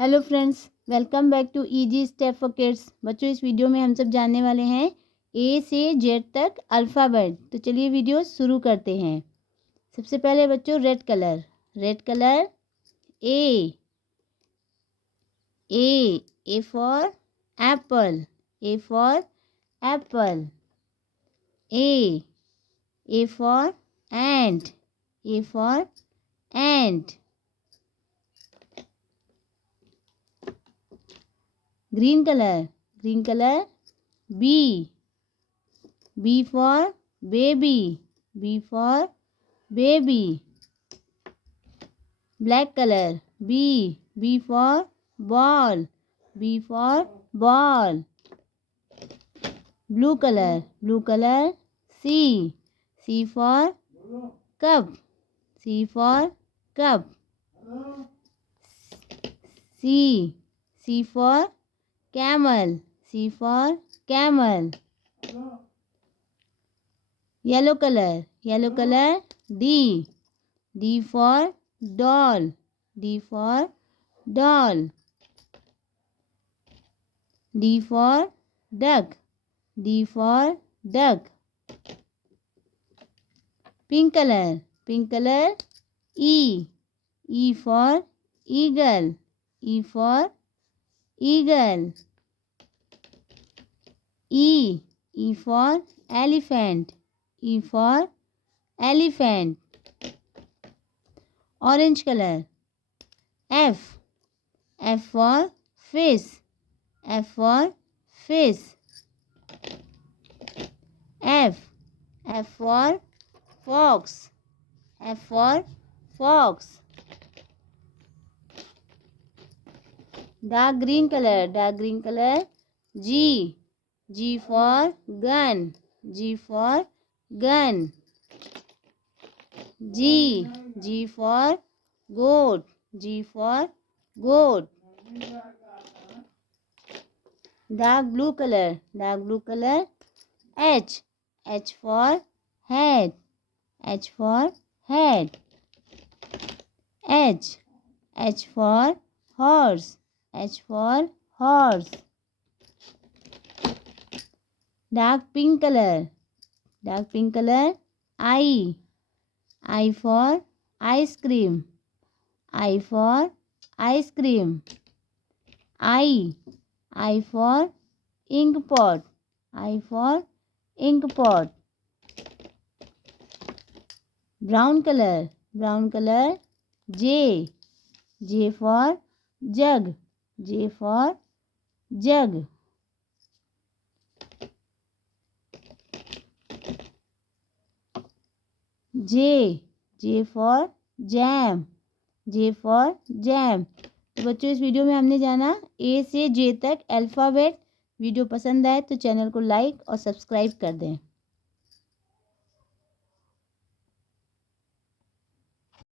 Hello friends, welcome back to easy step for kids. बच्चों, इस video में हम सब जानने वाले हैं ए से जेड तक अल्फ़ाबेट। तो चलिए वीडियो शुरू करते हैं। सबसे पहले बच्चों red colour A A for apple, A for apple. A for ant, A for ant. Green colour B for baby, B for baby. Black colour B for ball, B for ball. Blue colour C for cup, C for cup. C for camel, C for camel. Yellow colour D for doll, D for doll. D for duck, D for duck. Pink colour E for eagle, E for eagle. E for elephant, E for elephant. Orange color F for fish, F for fish. F for fox, F for fox. Dark green color G for gun, G for gun. G for goat, G for goat. Dark blue color H for hat, H for hat. H for horse, H for horse. Dark pink color I for ice cream, I for ice cream. I for ink pot, I for ink pot. Brown color J for jug, J for jug. J for jam, J for jam. तो बच्चों, इस video में हमने जाना ए से जे तक alphabet. Video पसंद आए तो चैनल को लाइक और सब्सक्राइब कर दें।